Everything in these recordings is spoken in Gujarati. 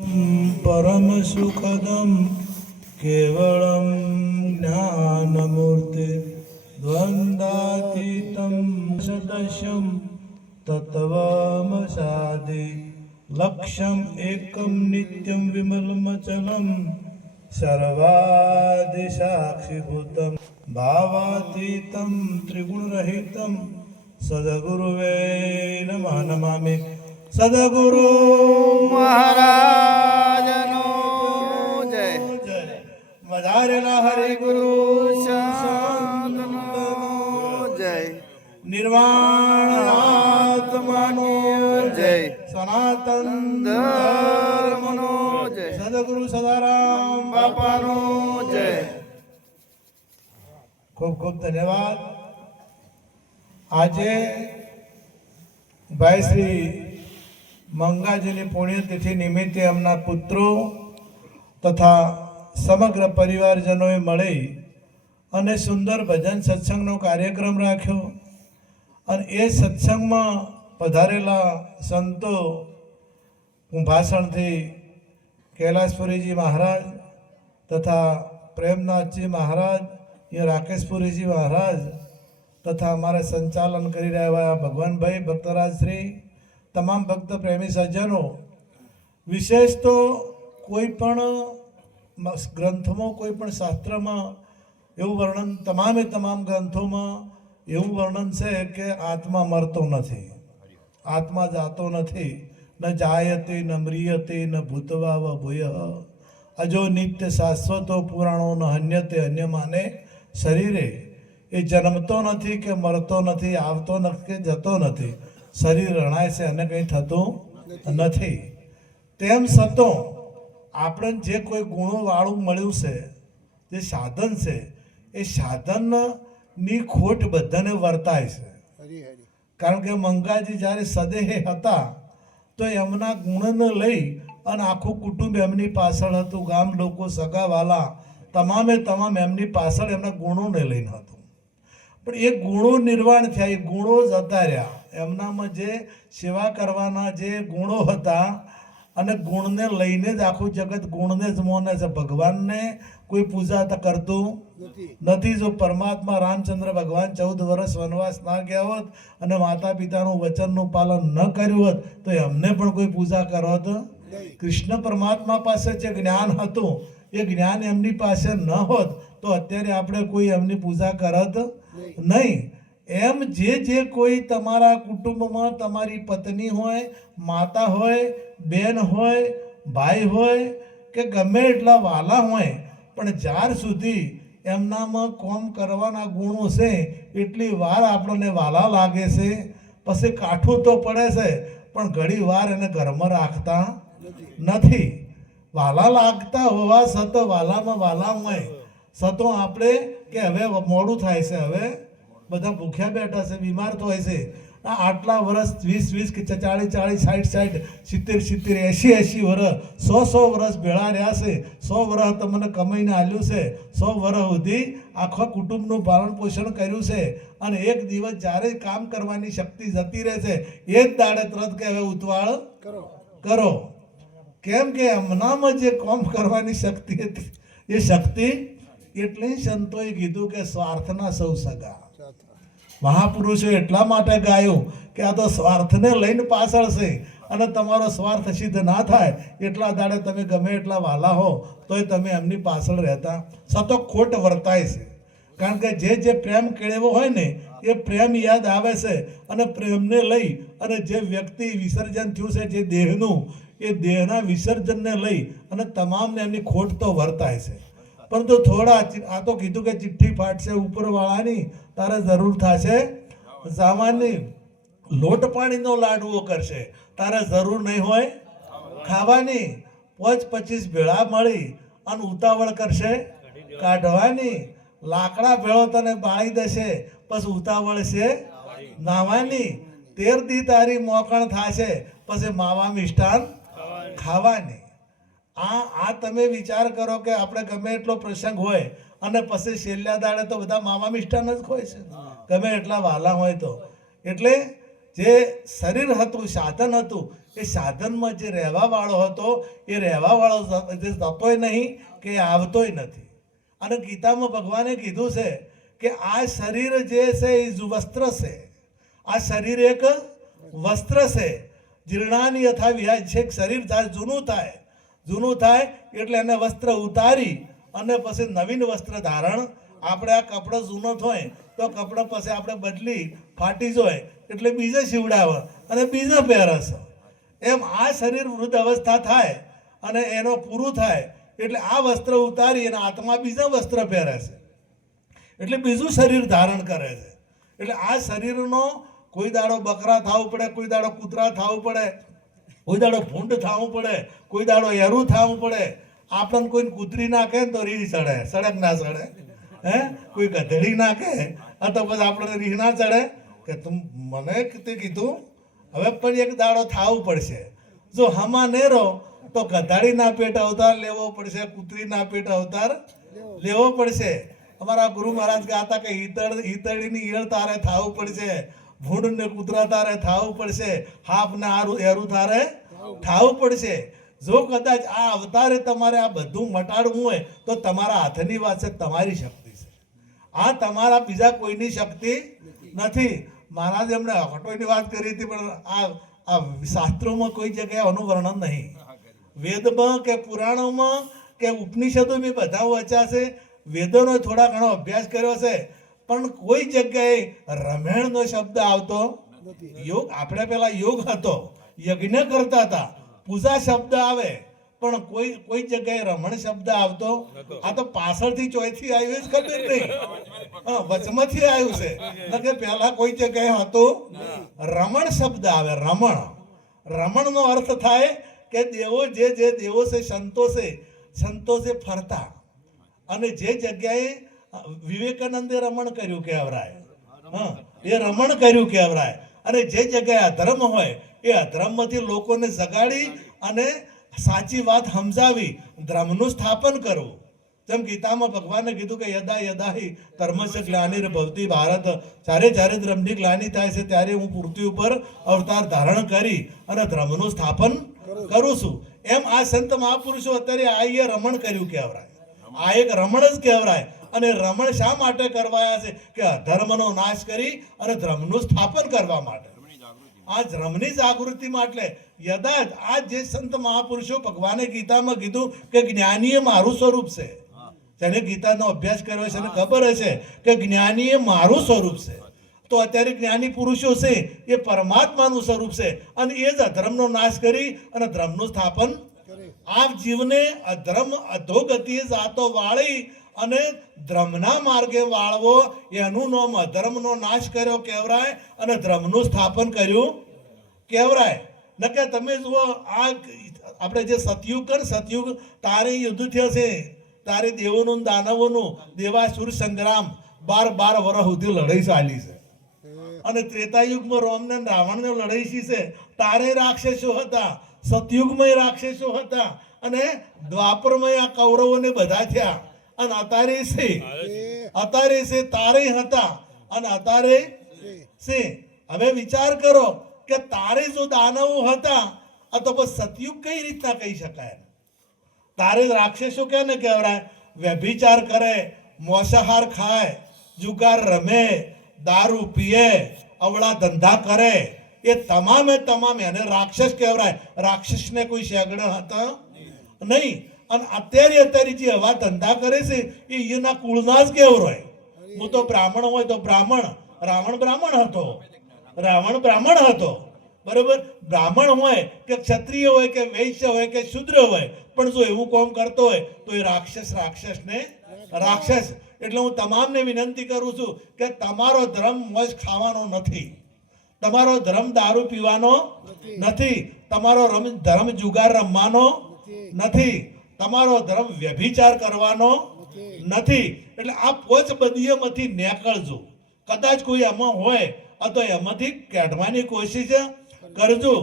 परम सुखदम केवलम ज्ञानमूर्ति द्वंद्वातीतं सदस्यं तत्त्वमसादि लक्ष्यम् एकं नित्यं विमलमचलं सर्वादिसाक्षिभूतं भावातीतं त्रिगुणरहितं सद्गुरुवे नमः नमामि। सद्गुरु महाराजनो जय मदारेला हरि गुरु शांतनो जय निर्वाणात्मानो जय सनातन धर्मनो जय सद्गुरु सदाराम बापानो जय। खूब खूब धन्यवाद। આજે ભાઈ શ્રી મંગાજીની પુણ્યતિથિ નિમિત્તે એમના પુત્રો તથા સમગ્ર પરિવારજનોએ મળી અને સુંદર ભજન સત્સંગનો કાર્યક્રમ રાખ્યો અને એ સત્સંગમાં પધારેલા સંતો ભાષણથી कैलाशपुरीजी महाराज तथा प्रेमनाथजी महाराज ये राकेशपुरीजी महाराज तथा हमारे संचालन करी रहा भगवान भाई भक्तराज श्री तमाम भक्त प्रेमी सज्जनों विशेष तो कोईपण ग्रंथों कोईपण शास्त्र में एवं वर्णन तमामे तमाम ग्रंथों में एवं वर्णन से कि आत्मा मरतो नहीं, आत्मा जातो नहीं, न जायते न म्रियते न भूतवा व भूय अजो नित्य शाश्वतो पुराणो न हन्यते अन्य माने शरीरे ये जन्मतो नहीं के मरतो नहीं, आवतो नहीं के जतो नहीं, शरीर रणाय से अन्य कहीं थतुं नहीं। तेम सतो आपणे जे कोई गुणो वाळुं मळ्युं छे जे साधन छे ए साधन नी खोट बधाने वर्ताय छे। कारण के मंगाजी ज्यारे सदेह हता तो एमना गुणने लई अने आखुं कुटुंब एमनी पाछळ हतुं, गाम लोको सगावाला तमामे तमाम एमनी पाछळ एमना गुणोने लईने हतुं। पण ए गुणो निर्वाण थया, ए गुणो जता रह्या, एमनामां जे सेवा करवाना जे गुणो हता अने गुणने लईने ज आखुं जगत गुणने ज माने छे। भगवानने कोई पूजा तो करतुं नहीं। जो परमात्मा रामचंद्र भगवान 14 वर्ष वनवास ना गया होत अने माता पितानुं वचननुं पालन न कर्युं होत तो एमने पण कोई पूजा करत। कृष्ण परमात्मा पासे जे ज्ञान हतुं ए ज्ञान एमनी पासे न होत तो अत्यारे आपणे कोई एमनी पूजा करत नहीं। एम जे जे कोई तमारा कुटुंब में तमारी पत्नी होय, माता होय, बेन होय, भाई होय के गमे एटला वाला होय पण ज्यार सुधी एमनामां कोम करवाना गुणो छे एटली वार आपणे वाला लागे छे, पछी काठुं तो पड़े छे पण घड़ी वार एने घरमां राखता नथी। वाला लागता होवा छतो वालामां वाला होय छतो आपणे के हवे मोडुं थाय छे, हवे બધા ભૂખ્યા બેઠા છે, બીમાર તો હોય છે, આટલા વર્ષ 20 કે 40 60 70 80 વર્ષ 100 વર્ષ ભેળા રહ્યા છે, 100 વર્ષ તમને કમાઈને આલ્યું છે, 100 વર્ષ સુધી આખા કુટુંબનું પાલન પોષણ કર્યું છે અને એક દિવસ જ્યારે કામ કરવાની શક્તિ જતી રહે છે એ જ દાડે તરત કે હવે ઉતવાળ કરો। કેમ કે એમનામાં જે કામ કરવાની શક્તિ હતી એ શક્તિ એટલે સંતોએ કીધું કે સ્વાર્થના સૌ સગા। महापुरुषों एटला माटे गायो कि आ तो स्वार्थने लईने पाछळ छे अने तमारो स्वार्थ सिद्ध ना थाय एटला दाड़े तमे गमे एटला वाला हो तोय तमे एमनी पाछळ रहता सतो खोट वर्ताय छे। कारण के जे जे प्रेम केळेवो होय ने ए प्रेम याद आवे छे अने प्रेमने लई अने जे व्यक्ति विसर्जन थयुं छे जे देहनुं ए देहना विसर्जनने लई अने तमामने एमनी खोट तो वर्ताय छे। परंतु थोड़ा आ तो कीधुं के चिट्ठी फाटशे उपरवाळानी तारे जरूर थाशे जावानी, लोट पाणीनो लाडવો करशे तारे जरूर नहीं होय खावानी, 25 भेळा मळी अने उतावळ करशे काढवानी, लाकड़ा भेळो तने बाळी देशे पछी उतावळ छे नावानी, 13 दी तारी मोकण थाशे पछी मावा मिष्टान खावानी। आ तमे विचार करो कि आपणे गमे एटलो प्रसंग होय अने पछी छेल्ला दाड़े तो बधा मावा मिष्टान ज खोय छे, गमे एटला वाला होय तो। एटले જે શરીર હતું સાધન હતું એ સાધનમાં જે રહેવાવાળો હતો એ રહેવાવાળો જે જતોય નહીં કે આવતોય નથી. અને ગીતામાં ભગવાને કીધું છે કે આ શરીર જે છે એ વસ્ત્ર છે. આ શરીર એક વસ્ત્ર છે. જીર્ણાની યથા વિહાય. છેક શરીર થાય જૂનું થાય એટલે એને વસ્ત્ર ઉતારી અને પછી નવીન વસ્ત્ર ધારણ. આપણે આ કપડો જૂનો થાય તો કપડો પછી આપણે બદલી ફાટી જાય એટલે બીજે સીવડાવે અને બીજે પહેરશે. એમ આ શરીર વૃદ્ધ અવસ્થા થાય અને એનો પૂરું થાય એટલે આ વસ્ત્ર ઉતારી અને આત્મા બીજા વસ્ત્ર પહેરે છે એટલે બીજું શરીર ધારણ કરે છે. એટલે આ શરીરનો કોઈ દાડો બકરા થવું પડે, કોઈ દાડો કૂતરા થવું પડે, કોઈ દાડો ભૂંડ થવું પડે, કોઈ દાડો એરું થવું પડે. આપણને કોઈ કૂતરી નાખે ને તો રીહ ચડે, સડક ના ચડે. કોઈ ગધેડી નાખે આ તો પછી આપણે રીહ ના ચડે કે તું મને તે કીધું હવે પણ એક દાડો થવું પડશે. જો હમા નેરો તો ગધાડીના પેટ અવતાર લેવો પડશે, કૂતરીના પેટ અવતાર લેવો પડશે. અમારા ગુરુ મહારાજ કહેતા કે ઈતળીની ઈયળ તારે થવું પડશે, ભૂંડ ને કૂતરા તારે થવું પડશે, હાફ ને એરું તારે થવું પડશે. જો કદાચ આ અવતારે તમારે આ બધું મટાડવું હોય તો તમારા હાથની વાત છે, તમારી શક્તિ છે. આ તમારા બીજા કોઈની શક્તિ નથી. મહારાજે એમણે હટોઈની વાત કરી હતી પણ આ શાસ્ત્રોમાં કોઈ જગ્યાએ આનું વર્ણન નહીં. વેદમાં કે પુરાણોમાં કે ઉપનિષદોમાં બધા વાંચ્યા છે, વેદોનો થોડા ઘણો અભ્યાસ કર્યો છે, પણ કોઈ જગ્યાએ રમેણનો શબ્દ આવતો યોગ. આપણે પેલા યોગ હતો, યજ્ઞ કરતા હતા, પૂજા શબ્દ આવે પણ કોઈ જગ્યાએ રમણ શબ્દ આવતો. આ તો પાછળથી ચોયથી આવ્યું જ ખબર નહીં, વચમાંથી આવ્યું છે. કે પહેલા કોઈ જગ્યાએ હતું રમણ શબ્દ આવે. રમણનો અર્થ થાય કે દેવો જે દેવો છે, સંતો છે ફરતા. અને જે જગ્યાએ વિવેકાનંદે રમણ કર્યું કહેવરાય, એ રમણ કર્યું કહેવરાય. અને જે જગ્યાએ અધર્મ હોય એ અધર્મમાંથી લોકોને જગાડી અને સાચી વાત સમજાવી ધર્મનું સ્થાપન કરવું. જેમ ગીતામાં ભગવાને કીધું કે યદા યદા હિ ધર્મસ્ય ગ્લાનિર્ભવતિ ભારત, જ્યારે ધર્મની ગ્લાનિ થાય છે ત્યારે હું પૃથ્વી ઉપર અવતાર ધારણ કરી અને ધર્મનું સ્થાપન કરું છું. એમ આ સંત મહાપુરુષો અત્યારે આ રમણ કર્યું કહેવાય. આ એક રમણ જ કહેવાય. અને રમણ શા માટે કરવાયા છે કે અધર્મનો નાશ કરી અને ધર્મનું સ્થાપન કરવા માટે. આ ધર્મની જાગૃતિ માટે યદા આ જે સંત મહાપુરુષો ભગવાને ગીતામાં કીધું કે જ્ઞાની એ મારું સ્વરૂપ છે. જેને ગીતાનો અભ્યાસ કર્યો છે એને ખબર હશે કે જ્ઞાની એ મારું સ્વરૂપ છે. તો અત્યારે જ્ઞાની પુરુષો છે એ પરમાત્માનું સ્વરૂપ છે અને એ જ અધર્મનો નાશ કરી અને ધર્મનું સ્થાપન. આ જીવને અધર્મ અધોગતિએ જાતો વાળી અને ધર્મના માર્ગે વાળવો, એનું નામ અધર્મનો નાશ કર્યો કહેવાય અને ધર્મનું સ્થાપન કર્યું કહેવાય. ન કે તમે જુઓ આ આપણે જે સતયુગ તારે યુદ્ધ થયો છે, તારે દેવોનું દાનવોનું દેવાસુર સંગ્રામ 12 વર્ષ સુધી લડાઈ ચાલી છે. અને ત્રેતાયુગમાં રોમ ને રાવણ ને લડાઈ છે, તારે રાક્ષસો હતા, સતયુગમાં રાક્ષસો હતા અને દ્વાપરમાં આ કૌરવોને બધા થયા. અને અત્યારે છે તારે હતા અને અત્યારે છે. હવે વિચાર કરો કે તારે જો દાનવો હતા આ તો બસ સતયુગ કઈ રીતના કહી શકાય. તારે રાક્ષસો કેને કહેવાય? વ્યભિચાર કરે, મોસાહાર ખાય, જુગાર રમે, દારૂ પીએ, અવળા ધંધા કરે, એ તમામે તમામ એને રાક્ષસ કહેવાય. રાક્ષસને કોઈ શેગડો હતા નહીં. અને અત્યારે જે હવા ધંધા કરે છે એ એના કુળના જ કહેવાય. હું તો બ્રાહ્મણ હોય તો રાવણ બ્રાહ્મણ હતો બરોબર. બ્રાહ્મણ હોય કે ક્ષત્રિય હોય કે વૈશ્ય હોય કે શુદ્ર હોય, પણ જો એવું કામ કરતો હોય તો એ રાક્ષસ. એટલે હું તમામને વિનંતી કરું છું કે તમારો ધર્મ મોજ ખાવાનો નથી, તમારો ધર્મ દારૂ પીવાનો નથી, તમારો ધર્મ જુગાર રમવાનો નથી, તમારો ધર્મ વ્યભિચાર કરવાનો નથી. એટલે આ પોચ બદીયમાંથી નીકળજો. કદાચ કોઈ એમાં હોય તો એમાંથી કાઢવાની કોશિશ કરજો.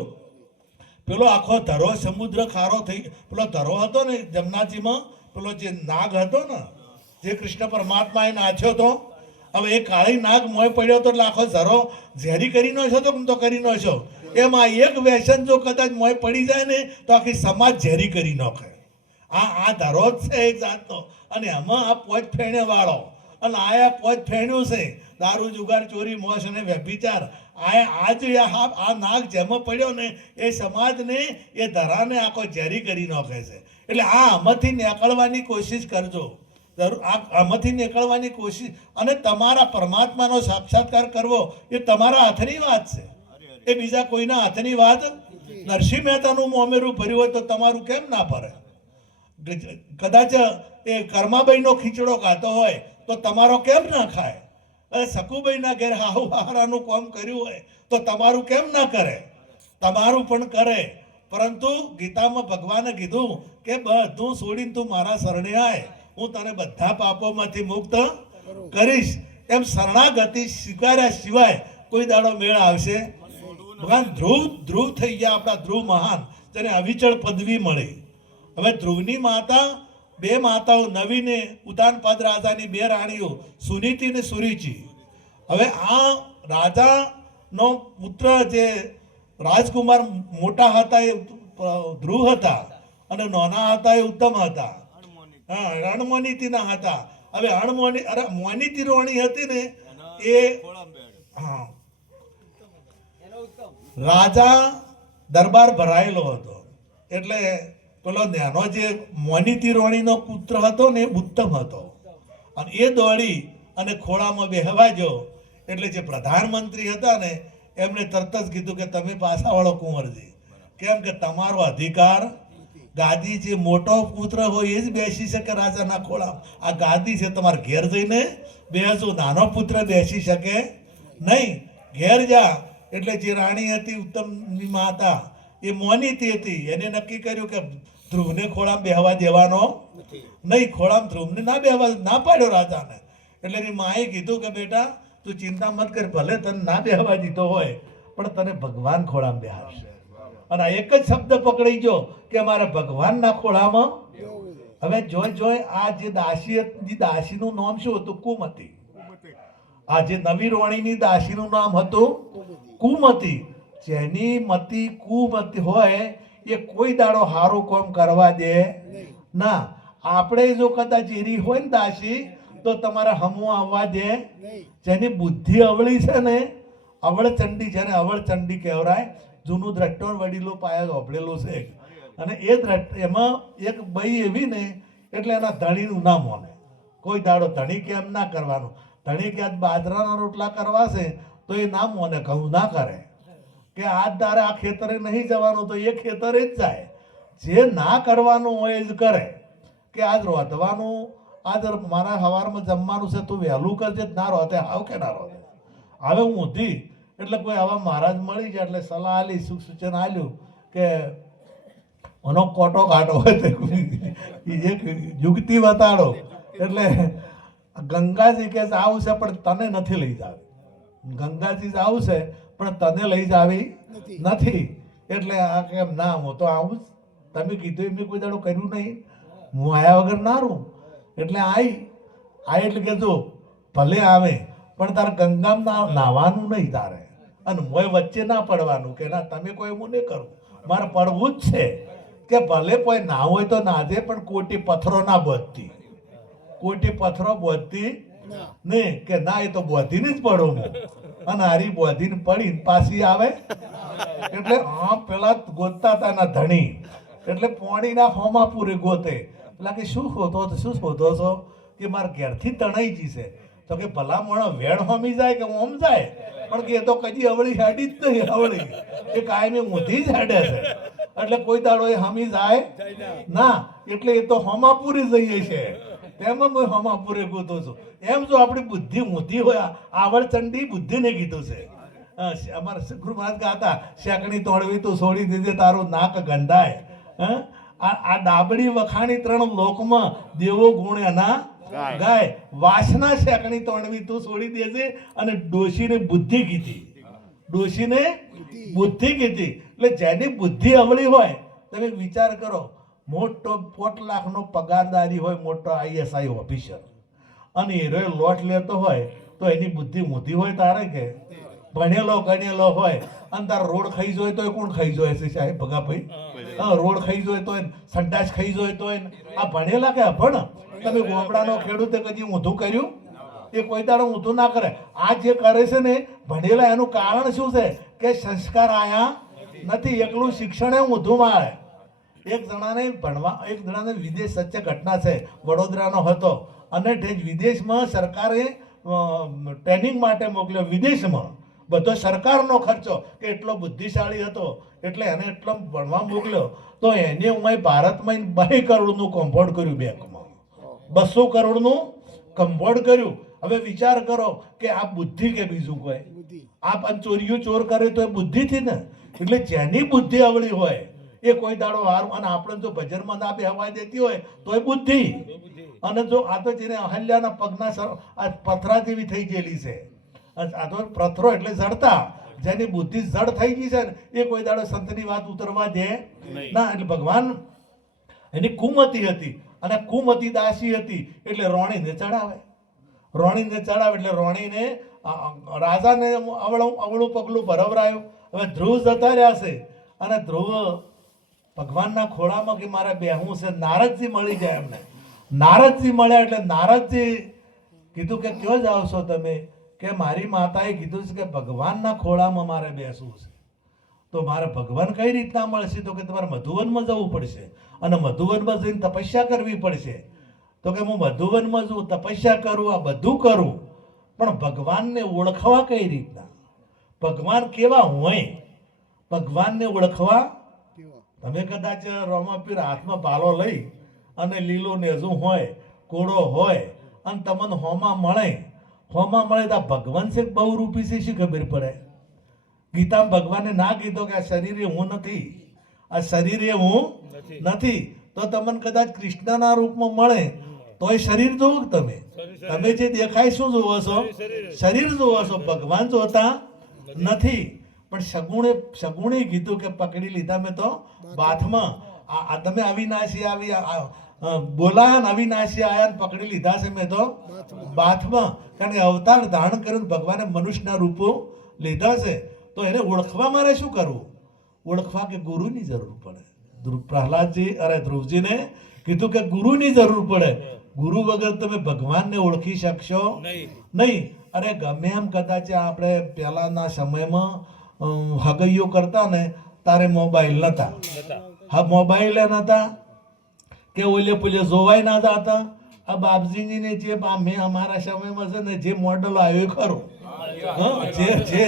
પેલો આખો ધરો સમુદ્ર ખારો થઈ, પેલો ધરો હતો ને જમનાજીમાં, પેલો જે નાગ હતો ને જે કૃષ્ણ પરમાત્મા એ નાચ્યો હતો, હવે એ કાળી નાગ મોય પડ્યો હતો એટલે આખો ધરો ઝેરી કરી નો છો તો કરી નો છો. એમાં એક વ્યસન જો કદાચ મોય પડી જાય ને તો આખી સમાજ ઝેરી કરી નાખે. આ ધરો જ છે એક જાતનો. અને આમાં આ પોચ ફેણે વાળો અને આ પોચ ફેણ્યું છે દારૂ જુગાર ચોરી મોશ અને વ્યભિચાર. આ નાગ જેમાં પડ્યો ને એ સમાજને એ ધરાને આખો ઝેરી કરી નાખે છે. એટલે આમાંથી નીકળવાની કોશિશ કરજો. આમાંથી નીકળવાની કોશિશ અને તમારા પરમાત્માનો સાક્ષાત્કાર કરવો એ તમારા હાથની વાત છે, એ બીજા કોઈના હાથની વાત. નરસિંહ મહેતાનું મોમેરું ભર્યું હોય તો તમારું કેમ ના ભરે? કદાચ એ કર્માબાઈનો ખીચડો ખાતો હોય તો તમારો કેમ ના ખાય? સકુબાઈના ઘેર હાહુ હારાનું કામ કર્યું હોય તો તમારું કેમ ના કરે? તમારું પણ કરે. પરંતુ ગીતામાં ભગવાને કીધું કે બધું છોડીને તું મારા શરણે આય, હું તને બધા પાપોમાંથી મુક્ત કરીશ. એમ શરણાગતિ સ્વીકાર્યા સિવાય કોઈ દાડો મેળ આવશે? ભગવાન ધ્રુવ થઈ ગયા, આપણા ધ્રુવ મહાન, તેને અવિચળ પદવી મળી. હવે ધ્રુવની માતા, બે માતાઓ નવીને ઉતાનપાદ રાજાની બે રાણીઓ સુનીતિ ને સુરુચિ. હવે આ રાજાનો પુત્ર જે રાજકુમાર મોટા હતા એ ધ્રુવ હતા અને નાના હતા એ ઉત્તમ હતા. હા, રણમોનીતિના હતા. હવે મોનીતિ રોણી હતી ને એ હા રાજા દરબાર ભરાયેલો હતો. એટલે પેલો નાનો જે મોનીતિ રોણીનો પુત્ર હતો ને એ ઉત્તમ હતો અને એ દોડી અને ખોળામાં બેહવા ગયો. એટલે જે પ્રધાનમંત્રી હતા ને એમણે તરત જ કીધું કે તમે પાછા વળો કુંવરજી, કેમ કે તમારો અધિકાર ગાદી જે મોટો પુત્ર હોય એ જ બેસી શકે રાજાના ખોળામાં. આ ગાદી છે તમારે ઘેર જઈને બેસો, નાનો પુત્ર બેસી શકે નહીં. ઘેર જા. એટલે જે રાણી હતી ઉત્તમની માતા એ મોનીતી હતી, એને નક્કી કર્યું કે ધ્રુવને ખોળામાં બેહવા દેવાનો નહીં. ખોળામાં ધ્રુવને ના બેહવા ના પાડ્યો રાજાને. એટલે એની માએ કીધું કે બેટા તું ચિંતા મત કર, ભલે તને ના બેહવા દીધો હોય પણ તને ભગવાન ખોળામાં બેહાડશે. અને એક જ શબ્દ પકડી ગયો કે મારે ભગવાનના ખોળામાં. હવે જોઈ આ જે દાસીનું નામ શું હતું? કુમતી. આ જે નવી રોણીની દાસીનું નામ હતું કુમતી. જેની મતી કુમતી હોય એ કોઈ દાડો હારું કામ કરવા દે ના. આપણે જો કદાચ એરી હોય ને દાસી તો તમારે હમું આવવા દે. જેની બુદ્ધિ અવળી છે ને, અવળચંડી, જેને અવળચંડી કહેવાય, જૂનું દ્રષ્ટોર વડીલો પાયા ઓભળેલું છે. અને એમાં એક બઈ એવી ને એટલે એના ધણીનું ના મોને. કોઈ દાડો ધણી કે એમ ના કરવાનું. ધણી કે આજ બાજરાના રોટલા કરવા છે તો એ ના મોને, ઘઉં ના કરે. કે આજ તારે આ ખેતરે નહીં જવાનું તો એ ખેતરે જ જાય. જે ના કરવાનું હોય જ કરે. કે આજ રોધવાનું, આજ મારા સવારમાં જમવાનું છે તું વહેલું કરજે, ના રોતે આવ કે ના રોતે. હવે હું ઊંધી એટલે કોઈ આવા મહારાજ મળી જાય એટલે સલાહ આલી, સુખ સૂચન આલ્યું કે એનો કોટો કાઢો હોય તો એક યુક્તિ બતાડો. એટલે ગંગાજી કે આવું છે પણ તને નથી લઈ જાવ. ગંગાજી જ આવું છે પણ તને લઈ જાવી નથી. એટલે આ કેમ ના, હું તો આવું જ, તમે કીધું એમ કોઈ દાડો કર્યું નહીં, હું આયા વગર ના રહું. એટલે આઈ એટલે કહેજો ભલે આવે પણ તારે ગંગામાં નાવાનું નહીં તારે, અને મોય વચ્ચે ના પડવાનું કે ના તમે કોઈ હું નહીં કરું, મારે પડવું જ છે. કે ભલે કોઈ ના હોય તો નાજે પણ કોટી પથ્થરો ના બોધતી. કોટી પથ્થરો બોધતી નહીં કે ના, એ તો બોધીને જ પડું હું. અને હારી બોધીને પડીને પાછી આવે. એટલે પેલા ગોતતા હતા ના ધણી, એટલે પોણીના હોમા પૂરે ગોતે. એટલે કે શું શોધો છો? કે મારે ઘેરથી તણાઈ જશે. તો કે ભલા મોણા વેણ હોમી જાય કે ઓમ જાય, પણ કે એ તો કદી અવળી હેડી જ નહીં. અવળી એ કાયમી ઊંધી જ હેડે છે. એટલે કોઈ દાડો એ હમી જાય ના. એટલે એ તો હોમાપુરે જઈએ છે, તેમાં હું હોમાપુરે ગોતું છું. એમ જો આપણી બુદ્ધિ ઊંધી હોય, આવડચંડી બુદ્ધિને કીધું છે. અમારા ગુરુ મહારાજ ગાતા, શેકણી તોડવી તું છોડી દીધે તારું નાક ગંધાય. આ ડાબડી વખાણી ત્રણ લોકમાં દેવો ગુણ એના ગાય. વાસના શેકણી તોડવી તું છોડી દેજે. અને ડોશીને બુદ્ધિ કીધી. ડોશીને બુદ્ધિ કીધી. એટલે જેની બુદ્ધિ અવળી હોય, તમે વિચાર કરો, મોટો 4 લાખનો પગારદારી હોય, મોટો ISI ઓફિસર, અને હીરો લોટ લેતો હોય તો એની બુદ્ધિ ઊંધી હોય તારે કે ભણેલો ગણેલો હોય અને તાર રોડ ખાઈ જોઈએ તો કોણ ખાઈ જોઈએ છે સાહેબ ભગાભાઈ? હા, રોડ ખાઈ જોઈએ તો સંડાસ ખાઈ જોઈએ તો આ ભણેલા કે અભણ? તમે ગામડાનો ખેડૂતે કદી ઊંધું કર્યું? એ કોઈ દાડો ઊંધું ના કરે. આ જે કરે છે ને ભણેલા, એનું કારણ શું છે કે સંસ્કાર આયા નથી. એકલું શિક્ષણે ઊંધું મારે. એક જણાને વિદેશ સચ્ચે ઘટના છે, વડોદરાનો હતો અને વિદેશમાં સરકારે ટ્રેનિંગ માટે મોકલ્યો. વિદેશમાં બધો સરકારનો ખર્ચો, કે એટલો બુદ્ધિશાળી હતો એટલે એને એટલો ભણવા મોકલ્યો. તો એને હું ભારતમાં 2 કરોડનું કમ્પાઉન્ડ કર્યું બેંકમાં, 200 કરોડનું કમ્પાઉન્ડ કર્યું. હવે વિચાર કરો કે આ બુદ્ધિ કે બીજું કોઈ? આ ચોરીઓ ચોર કરે તો એ બુદ્ધિથી ને. એટલે જેની બુદ્ધિ અવળી હોય એ કોઈ દાડો હારું. અને આપણે જો ભજનમાં ના બેહવા દેતી હોય તો એ બુદ્ધિ. અને જો આ તો જેને અહલ્યાના પગના આ પથરા જેવી થઈ ગયેલી છે, આ તો પથરો એટલે જડતા, જેની બુદ્ધિ જડ થઈ ગઈ છે ને એ કોઈ દાડો સંતની વાત ઉતરવા દે ના. એટલે ભગવાન એની કુમતી હતી અને કુમતી દાસી હતી એટલે રોણીને ચડાવે. રોણીને ચડાવે એટલે રોણીને રાજાને અવળું પગલું ભરવરાયું. હવે ધ્રુવ જતા રહ્યા છે અને ધ્રુવ ભગવાનના ખોળામાં કે મારે બેહવું છે. નારદજી મળી જાય એમને. નારદજી મળ્યા એટલે નારદજી કીધું કે ક્યાં જાઓ છો તમે? કે મારી માતાએ કીધું છે કે ભગવાનના ખોળામાં મારે બેસવું છે. તો મારે ભગવાન કઈ રીતના મળશે? તો કે તમારે મધુવનમાં જવું પડશે અને મધુવનમાં જઈને તપસ્યા કરવી પડશે. તો કે હું મધુવનમાં જઉં, તપસ્યા કરું, આ બધું કરું, પણ ભગવાનને ઓળખવા કઈ રીતના? ભગવાન કેવા હોય? ભગવાનને ઓળખવા તમે કદાચ રોમાપીર હાથમાં પાલો લઈ અને લીલો નેઝું હોય, કોળો હોય અને તમને હોમાં મળે તો ભગવાન છે બહુરૂપી છે, શી ખબર પડે? ગીતામાં ભગવાને ના કીધો કે આ શરીરે હું નથી, આ શરીરે હું નથી. તો તમને કદાચ કૃષ્ણના રૂપમાં મળે તોય શરીર જોવો તમે જે દેખાય શું જોવો છો? શરીર જોવો છો, ભગવાન જોતા નથી. પણ સગુણે કીધું કે પકડી લીધા મેં તો બાથમાં. આ તમે અવિનાશી આવી બોલાયા ને અવિનાશી આયા ને પકડી લીધા છે મેં તો બાથમાં. કારણ કે અવતાર ધારણ કરીને ભગવાને મનુષ્યના રૂપો લીધા છે. તો એને ઓળખવા મારે શું કરવું? ઓળખવા કે ગુરુની જરૂર પડે. ધ્રુવજીને કીધું કે ગુરુની જરૂર પડે. ગુરુ વગર તમે ભગવાનને ઓળખી શકશો નહીં. અરે ગમે એમ કદાચ આપણે પહેલાના સમયમાં હગૈયો કરતા ને તારે મોબાઈલ નતા, હા મોબાઈલ નતા કે ઓલે પુલે જોવાય ના જતા. આ બાપજીને જે મેં અમારા સમયમાં છે ને જે મોડલ આવ્યો ખરું, જે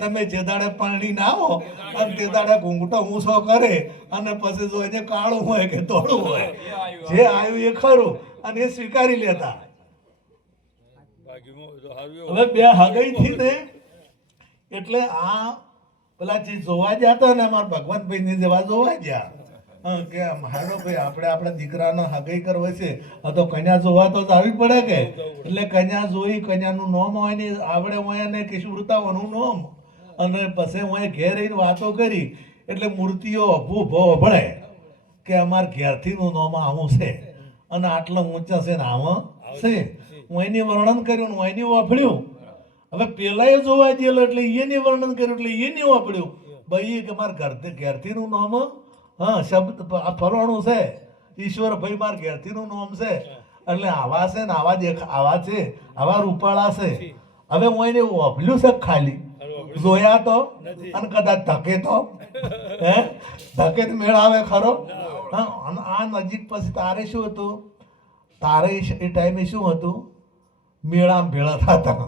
તમે જે દાડે પાણી ના આવો અને તે દાડે ઘૂંઘટો ઊંચો કરે અને પછી જો એને કાળું હોય કે ધોળું હોય, જે આવ્યું એ ખરું અને એ સ્વીકારી લેતા. હવે બે હગઈ થી ને એટલે આ પેલા જે જોવા ગયા હતા ને અમારા ભગવાનભાઈ ને જેવા જોવા ગયા કે હાડો ભાઈ આપણે દીકરાના હગઈ કરવા છે તો કન્યા જોવા તો આવી પડે કે. એટલે કન્યા જોઈ, કન્યાનું નામ હોય ને આવડે હોય ને કે વૃતાઓનું નામ, અને પછી હું ઘેર રહીને વાતો કરી એટલે મૂર્તિઓ ભૂ ભળે કે અમારા ઘેરથીનું નામ આવું છે અને આટલો ઊંચા છે ને આવું છે. હું એની વર્ણન કર્યું ને હું એની વાપર્યું. હવે પેલા જોવા ગયેલો એટલે એની વર્ણન કર્યું એટલે એની વાપર્યું. ભાઈ કે મારા ઘેરથીનું નામ હા શબ્દ આ ફરવાનું છે, ઈશ્વરભાઈ મારા ઘેરથીનું નામ છે એટલે આવા છે ને આવા છે, આવા રૂપાળા છે. હવે હું એને વાપર્યું છે ખાલી જોયા તો અને કદાચ ધકે તો ધકે મેળાવે ખરો. આ નજીક પછી તારે શું હતું? તારે એ ટાઈમે શું હતું? મેળામાં ભેળા થતા.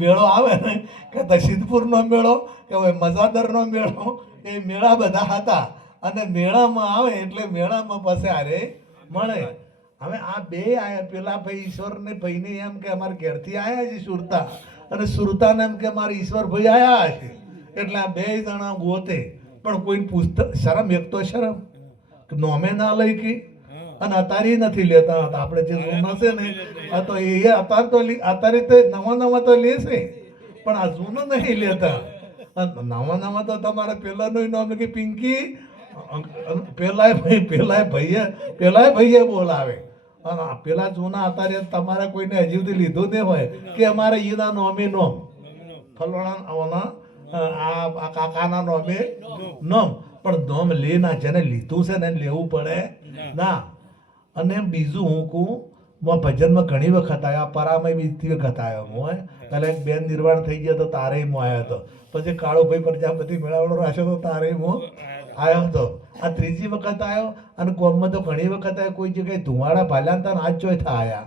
મેળો આવે ને કે સિદ્ધપુરનો મેળો કે મજાદરનો મેળો, એ મેળા બધા હતા. અને મેળામાં આવે એટલે મેળામાં પછી આરે મળે. હવે આ બે આયા, પેલા ભાઈ ઈશ્વરને ભાઈને એમ કે અમારા ઘેરથી આયા છે સુરતા, અને સુરતાને એમ કે મારા ઈશ્વરભાઈ આયા છે. એટલે આ બે જણા ગોતે પણ કોઈ પૂછતા શરમ, એક તો શરમ નોમે ના લઈ કે અને અતારી નથી લેતા. આપણે જે જૂના છે ને આ તો એ અત્યારે તો નવા તો લેશે પણ આ જૂનો નહીં લેતા. નવા તો તમારે પેલાનું નામ કે પિંકી, પેલાય ભાઈએ બોલાવે. અને પેલા જૂના અત્યારે તમારે કોઈને હજી સુધી લીધું નહીં હોય કે અમારે એના નોમે નોમ ફલવાના આ કાકાના નોમે નોમ, પણ નોમ લે ના, જેને લીધું છે ને એને લેવું પડે ના. અને બીજું હું કહું, હું ભજનમાં ઘણી વખત આવ્યા, પરામય બીજી વખત આવ્યો હું. પહેલા એક બેન નિર્વાણ થઈ ગયા તો તારે હું આવ્યો હતો, પછી કાળુભાઈ પ્રજાપતિ મેળાવડો રાખ્યો તો તારે હું આવ્યો હતો. આ ત્રીજી વખત આવ્યો. અને કોમમાં તો ઘણી વખત આવ્યો, કોઈ જગ્યાએ ધુમાડા ભાલ્યા હતા ને આજ ચોય થા આયા,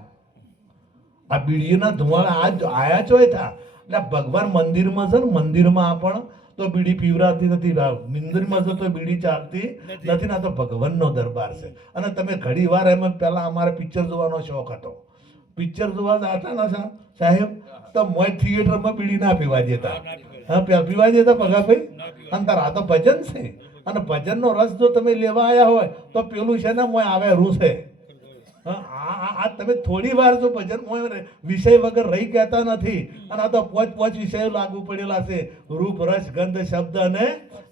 આ બીડીના ધુમાડા આજ આયા ચોય થા. એટલે ભગવાન મંદિરમાં છે ને, મંદિરમાં પણ તો બીડી પીવરાતી નથી, મંદિરમાં છે તો બીડી ચાલતી નથી. ના તો ભગવાનનો દરબાર છે. અને તમે ઘણી વાર એમ પહેલા અમારે પિક્ચર જોવાનો શોખ હતો, પિક્ચર જોવા જતા ને સાહેબ, તો મોય થિયેટરમાં બીડી ના પીવા દેતા. હા, પીવા દેતા ભગાભાઈ. અને તાર આ તો ભજન છે, અને ભજનનો રસ જો તમે લેવા આવ્યા હોય તો પેલું છે ને મોય આવે રૂ છે. આ તમે થોડી વાર જો ભજન વિષય વગર રહી કહેતા નથી. અને આ તો પોચ વિષયો લાગુ પડેલા છે, રૂપ રસ ગંધ શબ્દ અને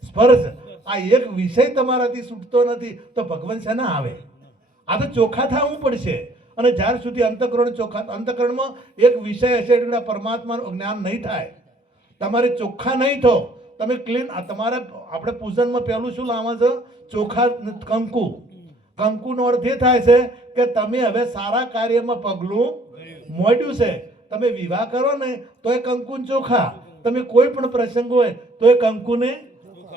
સ્પર્શ. આ એક વિષય તમારાથી છૂટતો નથી તો ભગવાન છે ના આવે. આ તો ચોખ્ખા થવું પડશે. અને જ્યાર સુધી અંતઃકરણ ચોખ્ખા, અંતઃકરણમાં એક વિષય હશે એટલે પરમાત્માનું જ્ઞાન નહીં થાય. તમારે ચોખ્ખા નહીં થો, તમે ક્લીન. તમારે આપણે પૂજનમાં પહેલું શું લાવવા છે? ચોખ્ખા કંકુ. કંકુનો અર્થ એ થાય છે કે તમે હવે સારા કાર્યમાં પગલું મોડ્યું છે. તમે વિવાહ કરો ને તો એ કંકુન ચોખા, તમે કોઈ પણ પ્રસંગ હોય તો એ કંકુને,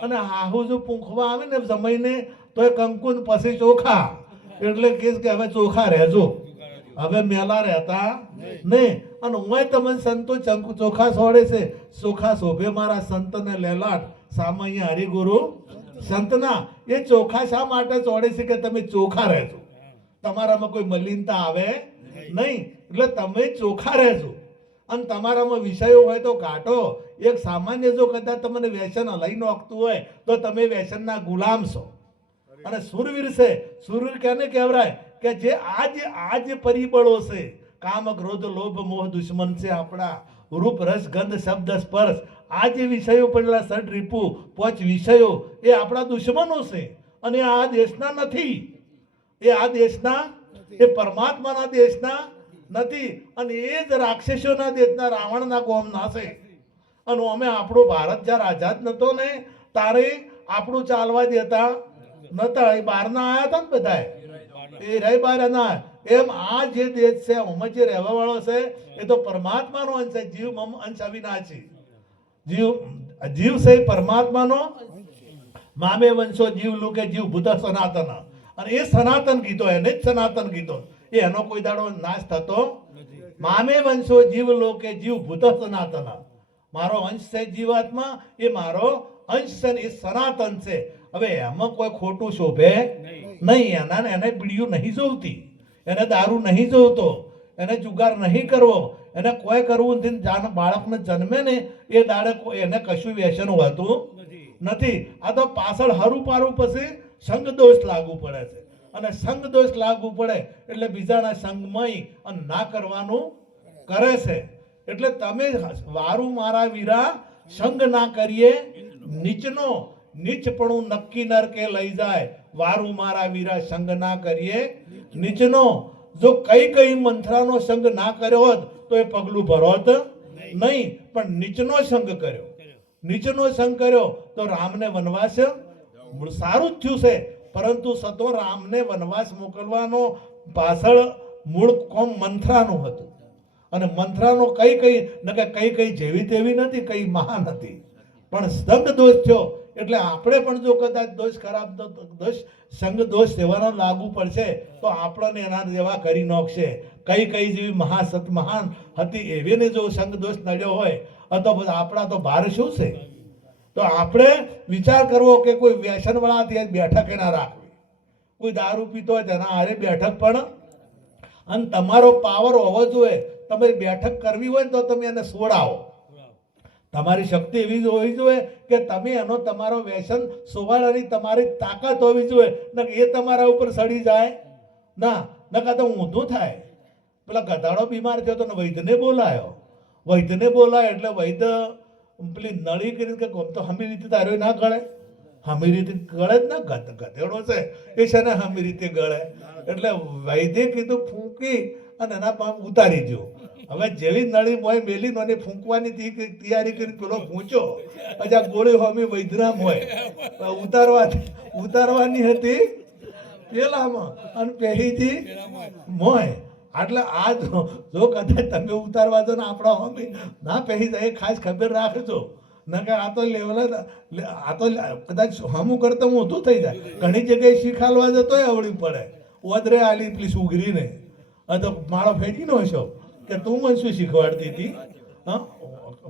અને હાહુ જો પૂંખવા આવે ને જમાઈને તો એ કંકુન પછી ચોખા. એટલે કે હવે ચોખા રહેજો, હવે મેલા રહેતા નહીં. અને હું તમને સંતો ચોખા છોડે છે, ચોખા શોભે મારા સંતને લેલાટ, સામાન્ય હરિગુરુ સંતના. એ ચોખા શા માટે ચોડે છે? કે તમે ચોખા રહેજો, તમારામાં કોઈ મલિનતા આવે નહીં, એટલે તમે ચોખા રહેજો. અને તમારામાં વિષયો હોય તો કાઢો. એક સામાન્ય જો કદાચ તમને વ્યસન લઈ નાખતું હોય તો તમે વ્યસનના ગુલામ છો. અને સુરવીર છે, સુરવીર કેને કહેવાય? કે જે આ જે પરિબળો છે, કામ ક્રોધ લોભ મોહ દુશ્મન છે આપણા, રૂપ રસ ગંધ શબ્દ સ્પર્શ, આ જે વિષયો પડેલા ષડ રીપુ, પાંચ વિષયો, એ આપણા દુશ્મનો છે. અને આ દેશના નથી, એ આ દેશના, એ પરમાત્માના દેશના નથી. અને એ જ રાક્ષસોના દેશના, રાવણના કોમના છે. અને અમે આપણો ભારત જ્યારે આઝાદ નતો ને તારે આપણું ચાલવા દેતા નતા, એ બહારના આવ્યા હતા ને બધા, એ રહી બહાર ના. એમ આ જે દેશ છે, અમે જે રહેવા વાળો છે, એ તો પરમાત્માનો અંશ છે. જીવ મમ અંશ અવિનાશી, જીવ છે પરમાત્માનો. મામે વંશો જીવ લુકે જીવ ભૂત સનાતન. અને એ સનાતન ગીતો, એને જ સનાતન ગીતો, એનો કોઈ દાડો નાશ થતો. મામે વંશો જીવ લોકે જીવ ભૂત સનાતન. મારો અંશ છે જીવાત્મા, એ મારો અંશ છે, એ સનાતન છે. હવે એમાં કોઈ ખોટું શોભે નહીં. એને બીડીયું નહીં જોવતી, એને દારૂ નહીં જોવતો, એને જુગાર નહીં કરવો, એને કોઈ કરવું નથી. બાળકને જન્મે ને એ દાડે એને કશું વ્યસન હોતું નથી. આ તો પાછળ હરું પારું પછી સંગ દોષ લાગુ પડે છે. અને સંગ દોષ લાગુ પડે એટલે બીજાના સંગમય અને ના કરવાનું કરે છે. એટલે તમે વારું મારા વીરા સંગ ના કરીએ નીચનો, નીચપણું નક્કી નરકે લઈ જાય. વારું મારા વીરા સંગ ના કરીએ નીચનો. જો કઈ મંથરાનો સંગ ના કર્યો હોત તો એ પગલું ભરોત નહીં, પણ નીચનો સંગ કર્યો. નીચનો સંગ કર્યો તો રામને વનવાસ સારું જ થયું છે. પરંતુ સતો રામને વનવાસ મોકલવાનો પાછળ મૂળ કોમ મંથરાનું હતું. અને મંથરાનો કઈ જેવી તેવી નથી, કઈ મહાન હતી, પણ સંગ દોષ થયો. એટલે આપણે પણ જો કદાચ દોષ ખરાબ દોષ સંગ દોષ સેવાનો લાગુ પડશે તો આપણને એના જેવા કરી નાખશે. કઈ જેવી મહાન હતી એવીને જો સંગ દોષ નડ્યો હોય તો આપણા તો ભાર શું છે? તો આપણે વિચાર કરવો કે કોઈ વ્યસન વાળાથી બેઠક ના રાખવી, કોઈ દારૂ પીતો હોય તેના હારે બેઠક પણ. અને તમારો પાવર હોવો જોઈએ. તમે બેઠક કરવી હોય તો તમે એને છોડાવો. તમારી શક્તિ એવી હોવી જોઈએ કે તમે એનો તમારો વ્યસન સોવાળાની તમારી તાકાત હોવી જોઈએ. એ તમારા ઉપર સડી જાય ના, નકા તો ઊંધું થાય. પેલા ગધાડો બીમાર થયો તો વૈદ્યને બોલાયો. એટલે વૈદ્ય પેલી નળી કરીને કે ગમ તો હમી રીતે તારો ના ગળે, હમી રીતે ગળે જ ના. ગધેડો છે એ છે ને હમી રીતે ગળે. એટલે વૈદ્ય કીધું ફૂંકી અને એના પામ ઉતારી દો. હવે જેવી નળી મોય મેલી નોને ફૂંકવાની તૈયારી કરી પેલો ફૂંચો પછી આ ગોળી હોમી વૈદ્યનામ હોય ઉતારવાની હતી પેલામાં અને પહેરીથી મોય એટલે આ જો કદાચ તમે ઉતારવા દો ને આપણા હોમી ના પહેરી જાય એ ખાસ ખબર રાખજો ના કે આ તો કદાચ હમું કરતા હું ઊંધું થઈ જાય ઘણી જગ્યાએ શીખાલવા જતોય આવડી પડે ઓદરે આલી પેલી સુગરીને તો માળો ફેંકી નો છો કે તું મને શું શીખવાડતી હતી હા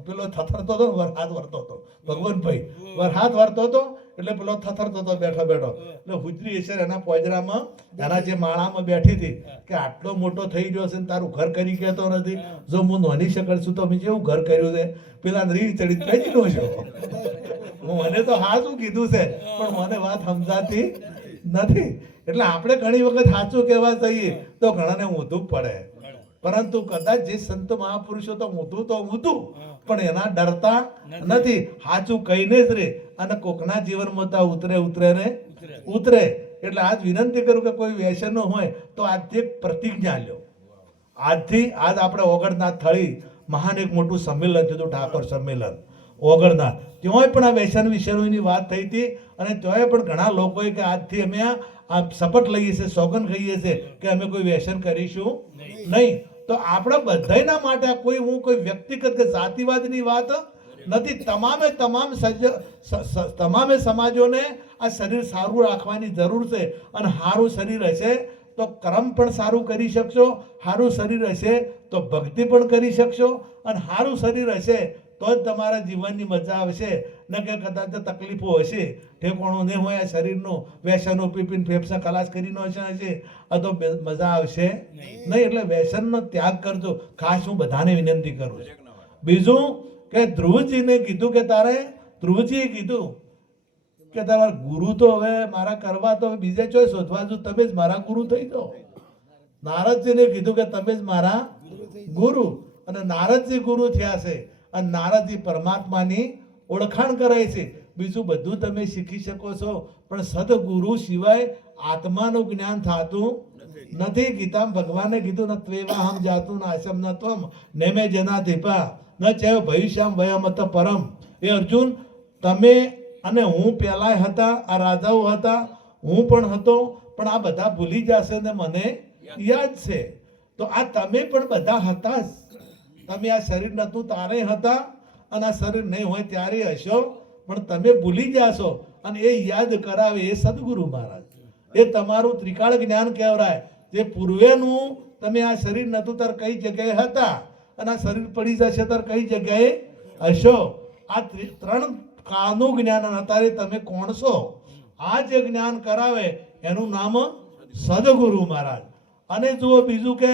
પેલો થથરતો હતો વરહાદ વરતો હતો ભગવાનભાઈ વરહાદ વરતો હતો એટલે પેલો થથરતો હતો બેઠો એટલે હુજરી ઈશ્વર એના પોજરામાં એના જે માળામાં બેઠી હતી કે આટલો મોટો થઈ ગયો છે ને તારું ઘર કરી કહેતો નથી જો હું નોની શકળ છું તો મેં જેવું ઘર કર્યું છે પેલા રીહ ચડી ફેંકી નો છો મને તો હા શું કીધું છે પણ મને વાત સમજાતી નથી એટલે આપણે ઘણી વખત સાચું કહેવા જઈએ તો ઘણાને ઊંધું પડે પરંતુ કદાચ જે સંત મહાપુરુષો તો ઊંધું પણ એના ડરતા નથી સાચું કહીને જ રે અને કોકના જીવનમાં તો ઉતરે એટલે આજ વિનંતી કરું કે કોઈ વ્યસન હોય તો આજથી એક પ્રતિજ્ઞા લ્યો આજ આપણે ઓગણનાથ થળી મહાન એક મોટું સંમેલન થયું ઠાકોર સંમેલન ઓગણનાથ ત્યોંય પણ આ વ્યસન વિષયની વાત થઈ હતી અને ત્યોંય પણ ઘણા લોકોએ કે આજથી અમે આ શપથ લઈએ છીએ સોગંદ કહીએ છીએ કે અમે કોઈ વ્યસન કરીશું નહીં તો આપણે બધાના માટે કોઈ વ્યક્તિગત કે જાતિવાદની વાત નથી તમામે સમાજોને આ શરીર સારું રાખવાની જરૂર છે અને સારું શરીર હશે તો કર્મ પણ સારું કરી શકશો સારું શરીર હશે તો ભક્તિ પણ કરી શકશો અને સારું શરીર હશે તો જ તમારા જીવનની મજા આવશે ન કે કદાચ તકલીફો હશે ઠેકોણું નહીં હોય આ શરીરનું વ્યસનો પીપીને ફેફસા ખલાસ કરી હશે તો મજા આવશે નહીં એટલે વ્યસનનો ત્યાગ કરજો ખાસ હું બધાને વિનંતી કરું છું બીજું કે ધ્રુવજીને કીધું કે ધ્રુવજીએ કીધું કે તમારા ગુરુ તો હવે મારા કરવા તો બીજે ચોય શોધવા જો તમે જ મારા ગુરુ થઈ જાઓ નારદજીને કીધું કે તમે જ મારા ગુરુ અને નારદજી ગુરુ થયા છે અને નારદજી પરમાત્માની ઓળખાણ કરાય છે બીજું બધું તમે શીખી શકો છો પણ સદગુરુ સિવાય આત્માનું જ્ઞાન થતું નથી ગીતામાં ભગવાને કીધું ન ત્વેવાહમ જાતું નાશમ ન ત્વમ નેમે જના ધીપા ન ચાહે ભવિષ્યમ વયમત પરમ એ અર્જુન તમે અને હું પહેલા હતા આ રાજાઓ હતા હું પણ હતો પણ આ બધા ભૂલી જશે ને મને યાદ છે તો આ તમે પણ બધા હતા જ તમે આ શરીર નતું તારે હતા અને આ શરીર નહીં હોય ત્યારે હશો પણ તમે ભૂલી જાશો અને એ યાદ કરાવે એ સદગુરુ મહારાજ એ તમારું ત્રિકાળ જ્ઞાન કહેવાય જે પૂર્વેનું તમે આ શરીર નતું તાર કઈ જગ્યાએ હતા અને આ શરીર પડી જશે તાર કઈ જગ્યાએ હશો આ ત્રણ કાળનું જ્ઞાન અત્યારે તમે કોણ છો આ જે જ્ઞાન કરાવે એનું નામ સદગુરુ મહારાજ અને જુઓ બીજું કે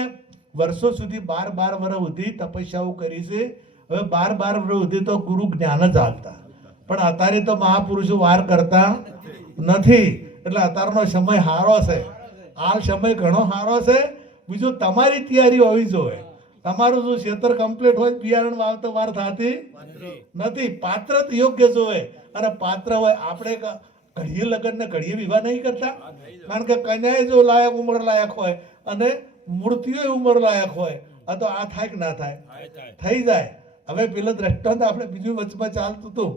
વર્ષો સુધી 12 વર્ષ સુધી તપસ્યાઓ કરી છે હવે 12 વર્ષ સુધી તો ગુરુ જ્ઞાન જ આપતા પણ અત્યારે તો મહાપુરુષો વાર કરતા નથી એટલે અત્યારનો સમય સારો છે આ સમય ઘણો સારો છે બીજું તમારી તૈયારી હોવી જોઈએ તમારું જો ક્ષેત્ર કમ્પ્લીટ હોય બિયારણ વાવતો વાર થતી નથી પાત્ર યોગ્ય જોવે અને પાત્ર હોય આપણે ઘડીએ લગ્ન ને ઘડીએ વિવાહ નહીં કરતા કારણ કે કન્યાએ જો લાયક ઉંમર લાયક હોય અને મૂર્તિઓ ઉંમર લાયક હોય આ તો આ થાય કે ના થાય થઈ જાય હવે પેલો દ્રષ્ટાંત આપણે બીજું વચમાં ચાલતું હતું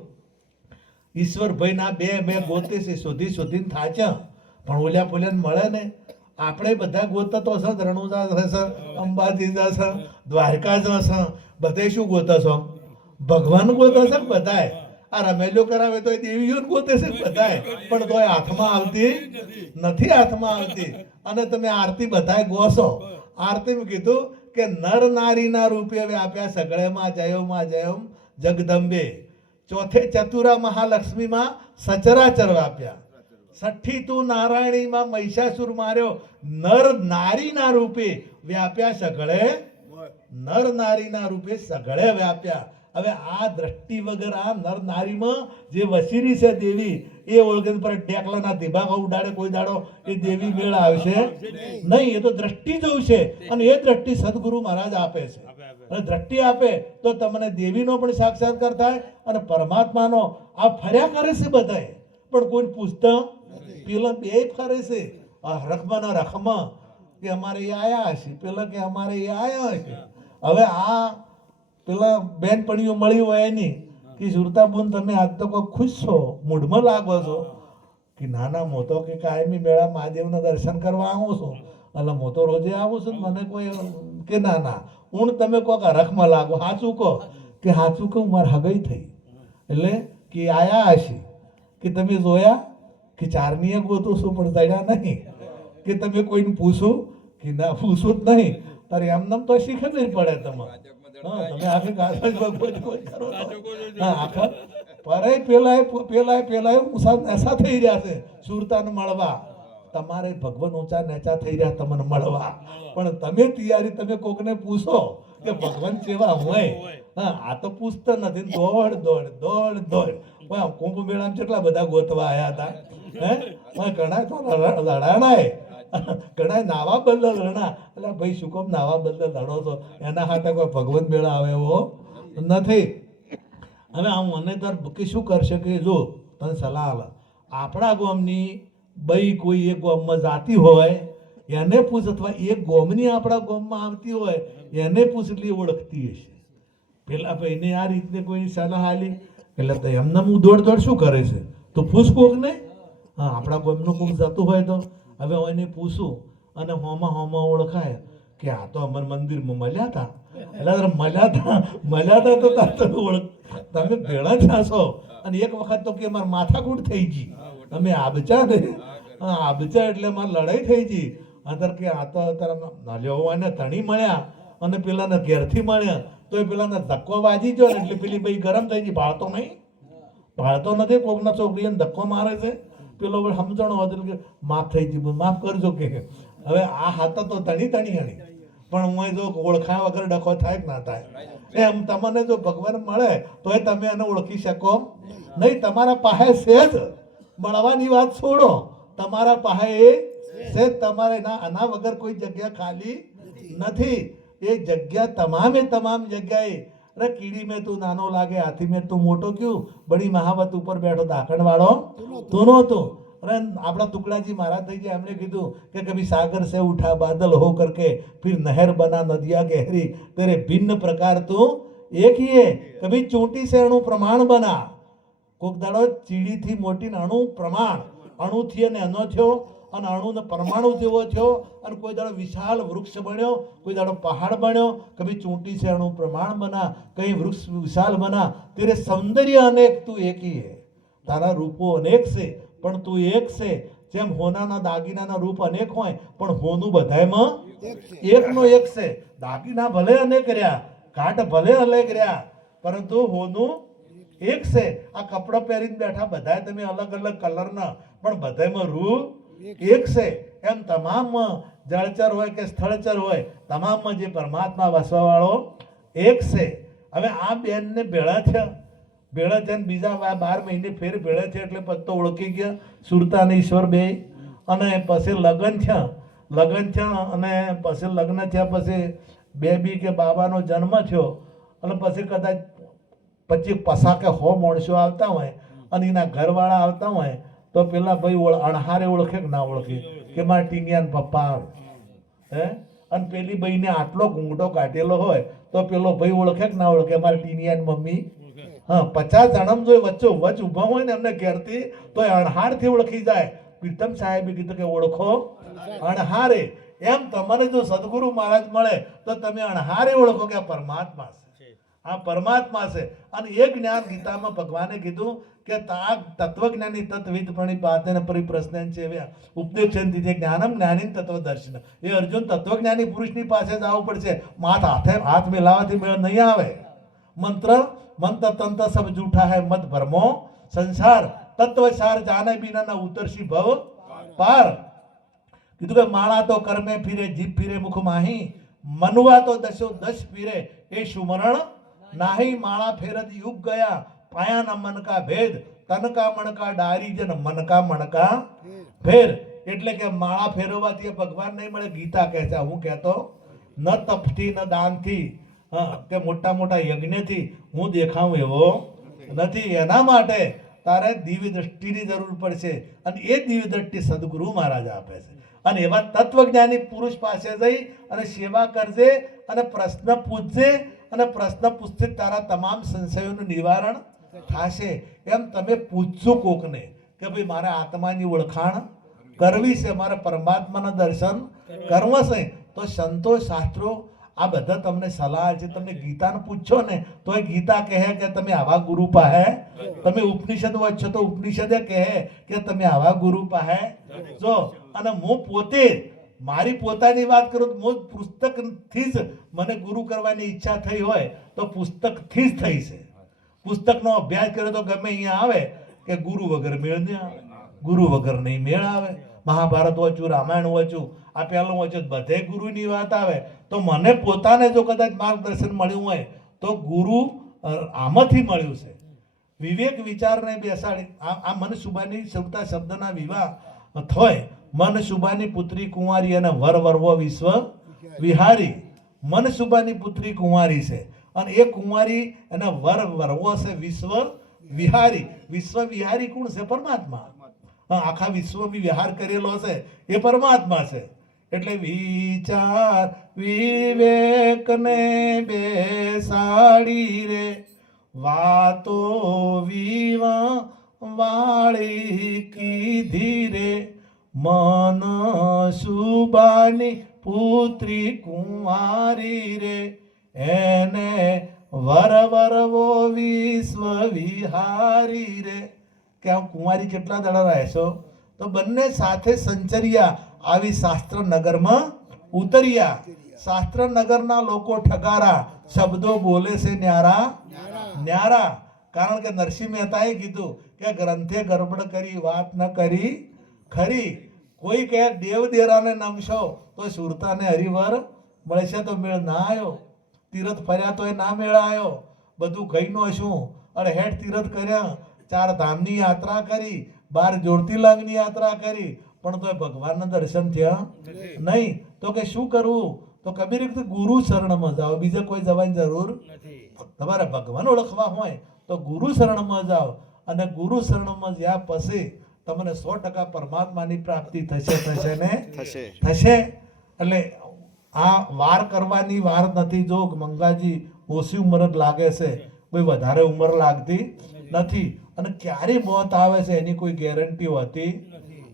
ઈશ્વરભાઈ ના બે ગોતે છે શોધીને થાચા પણ ઓલ્યા પોલ્યા મળે ને આપણે બધા ગોતતો છે રણુજા જશે અંબાજી જશે દ્વારકા જશે બધે શું ગોતો છો ભગવાન ગોતે છે બધાય આ રમેલો કરાવે તો દેવીઓ ગોતે છે બધાય પણ તોય હાથમાં આવતી નથી અને તમે આરતી બધાય ગોસો આરતી કીધું કે નર નારીના રૂપે વ્યાપ્યા સગળેમાં જયમ જગદંબે ચોથે ચતુરા મહાલક્ષ્મીમાં સચરાચર વ્યાપ્યા છઠ્ઠી તું નારાયણીમાં મહિષાસુર માર્યો નર નારીના રૂપે વ્યાપ્યા સગળે વ્યાપ્યા હવે આ દ્રષ્ટિ વગર આ નર નારીમાં જે વસીરી છે દેવી એ ઓળખે પર ડેકલાના ધીબાકા ઉડાડે કોઈ દાડો એ દેવી મેળ આવશે નહીં એ તો દ્રષ્ટિ જોશે અને એ દ્રષ્ટિ સદગુરુ મહારાજ આપે છે અને દ્રષ્ટિ આપે તો તમને દેવીનો પણ સાક્ષાત્કાર થાય અને પરમાત્માનો આ ફર્યા કરે છે બધાય પણ કોઈ પૂછતા પેલા બે ફરે છે રખમાના રખમા કે અમારે એ આયા હશે પેલા કે અમારે એ આયા હશે હવે આ પેલા બેનપણીઓ મળી હોય એની કે સુરતાબુન તમે આજ તો કોઈ ખુશ છો, મૂડમાં લાગો છો કે નાના મોતો કે કાયમી મેળા મહાદેવના દર્શન કરવા આવું છું એટલે હું તો રોજે આવું છું ને મને કોઈ કે ના હું તમે કોક હરખમાં લાગો. સાચું કહો કે સાચું કહું મારે હગઈ થઈ એટલે કે આયા હશે કે તમે જોયા કે ચારનીએ ગોતું છું પણ તળ્યા નહીં, કે તમે કોઈને પૂછું કે ના પૂછું જ નહીં તારે એમને તો શી ખબર પડે તમારે. હા તમે આખી કાગળ કરો છો. હા આખા પેલા ઊંચા નેસા થઈ રહ્યા છે સુરતાને મળવા, તમારે ભગવાન ઊંચા નેચા થઈ રહ્યા તમને મળવા, પણ તમે તૈયારી તમે કોકને પૂછો કે ભગવાન કેવા હોય. હા આ તો પૂછતા નથી, દોડ દોડ દોડ દોડ. કુંભ મેળામાં કેટલા બધા ગોતવા આવ્યા હતા હે, ઘણા તો લડાણાય, ઘણા નાવા બદલ લડા. એટલે ભાઈ શું કામ નાવા બદલ લડો છો, એના હાથે કોઈ ભગવાન મેળા આવે એવો નથી. હવે આ મને તાર કે શું કરશે કે જો તને સલાહ આલે, આપણા ગામની બઈ કોઈ એક ગામમાં જાતી હોય એને પૂછ, અથવા એક ગામની આપણા ગામમાં આવતી હોય એને પૂછ, એટલી ઓળખતી હશે. પેલા ભાઈને આ રીતને કોઈ સલાહ આલી એટલે તો એમને હું દોડ શું કરે છે તો પૂછ કોક ને. હા આપણા ગામનું કોક જતું હોય તો હવે હું એને પૂછું અને હોમાં ઓળખાય કે આ તો અમારા મંદિરમાં મળ્યા હતા, એટલે મળ્યા હતા તો તમે ઓળખ, તમે ભેળા જ હશો. અને એક વખત તો કે મારે માથાકૂટ થઈ ગઈ, તમે આબચા ને આબચા એટલે મારે લડાઈ થઈ ગઈ. અત્યારે કે આ તો અત્યારે લેવાને તણી મળ્યા અને પેલાને ઘેરથી મળ્યા તો એ પેલાને ધક્કો વાજી ગયો ને એટલે પેલી ભાઈ ગરમ થઈ ગઈ. ભાળતો નથી, કોકના છોકરીને ધક્કો મારે છે, પેલો સમજણો હતો કે માફ થઈ ગયું માફ કરજો કે. હવે આ હાથ તો તણી હણી, પણ હું જો ઓળખાયા વગર ડખો થાય કે ના થાય. એમ તમને જો ભગવાન મળે તો એ તમે એને ઓળખી શકો નહીં. તમારા પાસે સેજ મળવાની વાત છોડો, તમારા પાસે એ સેજ તમારે આના વગર કોઈ જગ્યા ખાલી નથી. એ જગ્યા તમામ જગ્યાએ, અરે કીડી મેં તું નાનો લાગે હાથી મેં તું મોટો ક્યું, બડી મહાવત ઉપર બેઠો દાખણ વાળો તું નહોતો. અરે આપણા ટુકડાજી મહારાજ થઈ ગયા, એમણે કીધું કે કભી સાગર से उठा बादल हो करके फिर नहर बना नदिया गहरी, तेरे भिन्न प्रकार तू एक ही है, कभी चोटी से अणु प्रमाण बना. કોક દાડો ચીડીથી મોટી અણુ પ્રમાણ, અણુથી અને અનો થયો અને અણુને પરમાણુ જેવો થયો અને કોઈ દાડો વિશાળ વૃક્ષ બન્યો, કોઈ દાડો પહાડ બન્યો. કભી ચૂંટી છે અણુ પ્રમાણ બના, કઈ વૃક્ષ વિશાલ બના, તેરે સૌંદર્ય અનેક તું એક હી હે. તારા રૂપો અનેક છે પણ તું એક છે. જેમ હોનાના દાગીનાના રૂપ અનેક હોય પણ હોનું બધાયમાં એકનો એક છે. દાગીના ભલે અનેક રહ્યા, કાટ ભલે અનેક રહ્યા, પરંતુ હોનું એક છે. આ કપડાં પહેરીને બેઠા બધા તમે અલગ અલગ કલરના પણ બધામાં રૂ એક છે. એમ તમામ જળચર હોય કે સ્થળચર હોય તમામમાં જે પરમાત્મા વસવા વાળો એક છે. હવે આ બેનને ભેળા થયા ને બીજા 12 મહિને ફેર ભેળા થયા એટલે પત્તો ઓળખી ગયા સુરતા અને ઈશ્વર બે. અને પછી લગ્ન થયા અને પછી લગ્ન થયા પછી બેબી કે બાબાનો જન્મ થયો અને પછી કદાચ 25 કે 100 માણસો આવતા હોય અને એના ઘરવાળા આવતા હોય તો પેલા ભાઈ અણહારે ઓળખે કે ના ઓળખે કે મારા ટીંગિયાન પપ્પા આવે હે. અને પેલી ભાઈને આટલો ઘૂંઘટો કાઢેલો હોય તો પેલો ભાઈ ઓળખે કે ના ઓળખે મારા ટીંગિયાન મમ્મી. હા 50 જણમ જો વચ્ચે વચ ઊભા હોય ને એમને ઘેરથી તો અણહારથી ઓળખી જાય. પ્રીતમ સાહેબે કીધું કે ઓળખો અણહારે. એમ તમને જો સદગુરુ મહારાજ મળે તો તમે અણહારે ઓળખો કે આ પરમાત્મા છે, આ પરમાત્મા છે. અને એ જ્ઞાન ગીતામાં ભગવાને કીધું કે તત્વજ્ઞાની તત્વિદ પ્રણિપાતેન પરિપ્રશ્નેન સેવ્યા ઉપદેશંતિ જે જ્ઞાનમ જ્ઞાની તત્વદર્શન. એ અર્જુન તત્વજ્ઞાની પુરુષની પાસે જ આવવું પડશે. હાથ મિલાવાથી મેળ નહીં આવે. મંત્ર તંત્ર સબ જૂઠા હૈ મત ભરમો સંસાર, તત્વસાર જાને બિના ના ઉતરસી ભવ પાર. કીધું કે માળા તો કર્મે ફિરે જીભ ફિરે મુખ માહી, મનુવા તો દશ ફિરે એ સુમરણ નાહી. માળા ફેરત યુગ ગયા પાયાના મન કા ભેદ, તન કા મણ કા ડારી જન મન કા મણ કા ફેર. એટલે કે માળા ફેરવવાથી ભગવાન નહીં મળે. ગીતા કહે છે, હું કહેતો ન તપથી ન દાનથી કે મોટા યજ્ઞથી હું દેખાઉં એવો નથી. એના માટે તારે દિવ્ય દ્રષ્ટિની જરૂર પડશે અને એ દિવ્ય દ્રષ્ટિ સદગુરુ મહારાજ આપે છે. અને એવા તત્વજ્ઞાની પુરુષ પાસે જઈ અને સેવા કરજે અને પ્રશ્ન પૂછજે અને પ્રશ્ન પૂછતે તારા તમામ સંશયોનું નિવારણ થશે. એમ તમે પૂછજો કોકને કે ભાઈ મારે આત્માની ઓળખાણ કરવી છે, મારે પરમાત્માના દર્શન કરવા છે, તો સંતો શાસ્ત્રો આ બધા તમને સલાહ છે. તમને ગીતાને પૂછો ને તો એ ગીતા કહે કે તમે આવા ગુરુ પાસે, તમે ઉપનિષદ વાંચો તો ઉપનિષદે કહે કે તમે આવા ગુરુ પાસે જો. અને હું પોતે મારી પોતાની વાત કરું તો હું પુસ્તકથી જ મને ગુરુ કરવાની ઈચ્છા થઈ હોય તો પુસ્તકથી જ થઈ છે. પુસ્તકનો અભ્યાસ કર્યો તો ગમે અહીંયા આવે કે ગુરુ વગર મેળ નહીં આવે, ગુરુ વગર નહીં મેળ આવે. મહાભારત વાંચું, રામાયણ વાંચું, આ પહેલું વાંચું, બધે ગુરુની વાત આવે. તો મને પોતાને જો કદાચ માર્ગદર્શન મળ્યું હોય તો ગુરુ આમાંથી મળ્યું છે. વિવેક વિચારને બેસાડી આ મનસુબાની સૌતા શબ્દના વિવાહ થાય. મનસુબાની પુત્રી કુંવારી અને વર વરવો વિશ્વ વિહારી. મનસુબાની પુત્રી કુંવારી છે અને એ કુંવારી અને વર વરવો છે વિશ્વ વિહારી. વિશ્વ વિહારી કોણ છે? પરમાત્મા. આખા વિશ્વ વિહાર કરેલો છે એ પરમાત્મા છે. એટલે વિચાર વિવેકને બેસાડી રે વાતો વિવા વાળી કીધી રે. મન સુબાની પુત્રી કુંવારી રે એને વર વરવો વિશ્વ વિહારી રે. કે આ કુંવારી કેટલા દાડા રહેશો? તો બંને સાથે સંચર્યા, આવી શાસ્ત્ર નગરમાં ઉતર્યા. શાસ્ત્ર નગરના લોકો ઠગારા, શબ્દો બોલે છે ન્યારા ન્યારા. કારણ કે નરસિંહ મહેતાએ કીધું કે ગ્રંથે ગરબડ કરી વાત ન કરી ખરી. કોઈ કહે દેવ દેરાને નમશો તો સુરતાને હરિવર મળશે તો મેળ ના આવ્યો. તીરથ ફર્યા તો એ ના મેળ આવ્યો. બધું કહીનો શું અને હેઠ તીરથ કર્યા, 4 ધામની યાત્રા કરી, 12 જ્યોતિર્લિંગની યાત્રા કરી, પણ તો ભગવાનના દર્શન થયા નહીં. તો કે શું કરવું? તો કબીર કીધું ગુરુ શરણમાં જાઓ, બીજે કોઈ જવાની જરૂર નથી. તમારે ભગવાન ઓળખવા હોય તો ગુરુ શરણમાં જાઓ અને ગુરુ શરણમાં જ્યાં પછી તમને 100% પરમાત્માની પ્રાપ્તિ થશે ને થશે. એટલે આ વાર કરવાની વાર નથી. જો મંગાજી ઓછી ઉંમર જ લાગે છે, કોઈ વધારે ઉંમર લાગતી નથી. અને ક્યારે મોત આવે છે એની કોઈ ગેરંટી હોતી.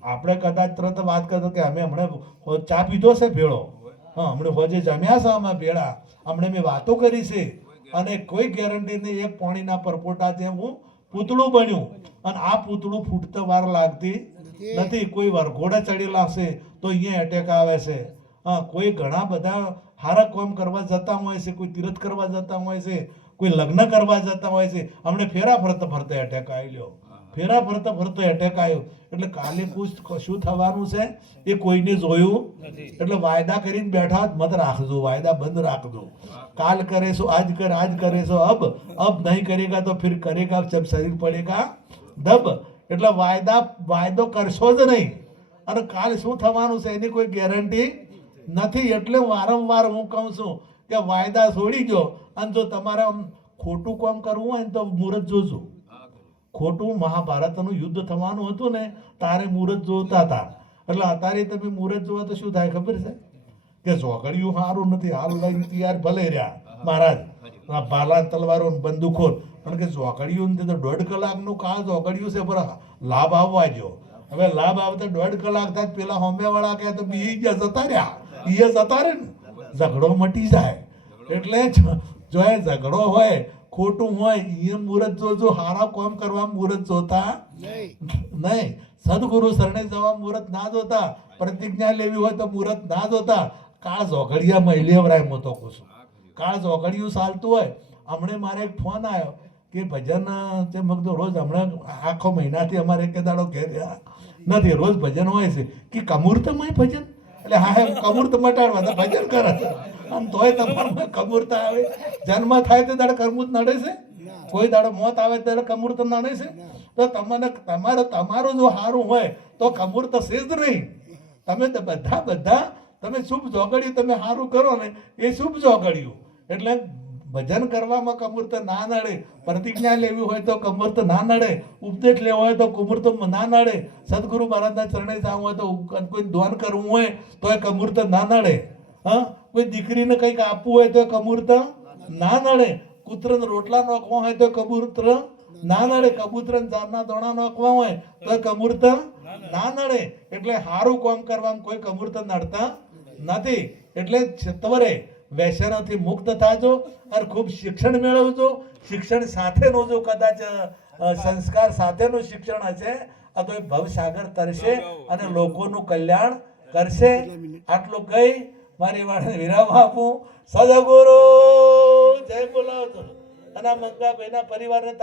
આપણે કદાચ તરત વાત કરતો કે અમે હમણાં ચા પીધો છે ભેળો, હા હમણાં હોજે જમ્યા છે અમે ભેળા, હમણાં મેં વાતો કરી છે, અને કોઈ ગેરંટી નહીં. એક પાણીના પરપોટા જેમ હું પૂતળું બન્યું અને આ પૂતળું ફૂટતા વાર લાગતી નથી. કોઈ વરઘોડા ચડેલા છે તો અહીંયા એટેક આવે છે. હા, કોઈ ઘણા બધા હારા કામ કરવા જતા હોય છે, કોઈ તીરથ કરવા જતા હોય છે, કોઈ લગ્ન કરવા જતા હોય છે. હમણે ફેરા ફરતા ફરતા એટેક આવ્યો, ફેરા ફરતા ફરતા એટેક આવ્યો. એટલે કાલે શું થવાનું છે એ કોઈને જોયું. એટલે વાયદા કરીને બેઠા મત રાખજો, વાયદા બંધ રાખજો. કાલ કરે સો આજ કર, આજ કરે સો અબ નહીં કરેગા તો ફિર કરેગા જબ શરીર પડેગા દબ. એટલે વાયદો કરશો જ નહીં. અને કાલ શું થવાનું છે એની કોઈ ગેરંટી નથી. એટલે વારંવાર હું કહું છું કે વાયદા છોડી દો. અને જો તમારે ખોટું કામ કરવું હોય ને તો મુહૂર્ત જોજો. ખોટું મહાભારતનું યુદ્ધ થવાનું હતું ને તારે મુહૂર્ત જોતા હતા. એટલે અત્યારે તમે મુહૂર્ત જોવા તો શું થાય ખબર છે કે ઝોગડિયું સારું નથી, હાલ લઈને તૈયાર ભલે રહ્યા મહારાજ, ભાલા તલવારો બંદૂકો. પણ કે ઝોગડિયું તો 1.5 કલાકનું કાળ ઝોગડિયું છે, પર લાભ આવવા જો. હવે લાભ આવતા 1.5 કલાક થાય પેલા હોમેવાળા કહે તો બી ગયા જતા રહ્યા, એ જતા રહે ને ઝઘડો મટી જાય. એટલે જો એ ઝઘડો હોય ખોટું હોય એ મુહૂર્ત જોજો. હારા કામ કરવા મુહૂર્ત જોતા નહીં. સદગુરુ શરણે જવા મુહૂર્ત ના જોતા. પ્રતિજ્ઞા લેવી હોય તો મુહૂર્ત ના જોતા. કાળ ઝોઘડિયા મહિલેવરાય હું તો કહું છું. કાળ ઝોઘડિયું ચાલતું હોય. હમણે મારે એક ફોન આવ્યો કે ભજન તે મગતો રોજ હમણાં આખો મહિનાથી અમારે એક દાડો ઘેર નથી, રોજ ભજન હોય છે કે કમૂર્તમય ભજન. એટલે હા કમૂર્ત મટાડવા તો ભજન કરે છે. આમ તોય તમારા કમૂર્ત આવે, જન્મ થાય તે દાડે કમૂર્ત નડે છે, કોઈ દાડે મોત આવે ત્યારે કમૂર્ત નડે છે. તો તમને તમારું જો સારું હોય તો કમૂર્ત છે જ નહીં. તમે તો બધા તમે શુભ જોગડિયું તમે સારું કરો ને એ શુભ જોગડિયું. એટલે ભજન કરવામાં કમૂર્ત ના નડે, પ્રતિજ્ઞા લેવી હોય તો કમૂર્ત ના નડે, ઉપદેશ લેવો હોય તો કમૂર્ત ના નડે, સદગુરુ મહારાજના ચરણે જવું હોય તો કોઈ દાન કરવું હોય તો એ કમૂર્ત ના નડે, હા, કોઈ દીકરીને કંઈક આપવું હોય તો કમૂર્ત ના નડે, કૂતરને રોટલા નોખવા હોય તો કબૂતર ના નડે, કબૂતરને જામના દોણા નોખવા હોય તો કમૂર્ત ના નડે. એટલે સારું કામ કરવામાં કોઈ કમૂર્ત નડતા નથી. એટલે ત્વરે વ્યસનોથી મુક્ત થાજો અને ખૂબ શિક્ષણ મેળવજો. શિક્ષણ સાથેનું જો કદાચ સંસ્કાર સાથેનું શિક્ષણ હશે તો એ ભવસાગર તરશે અને લોકોનું કલ્યાણ કરશે. આટલું કહી મારી વાતને વિરામ આપું. સદગુરુ જય બોલાવજો અને આ મંગાભાઈના પરિવારને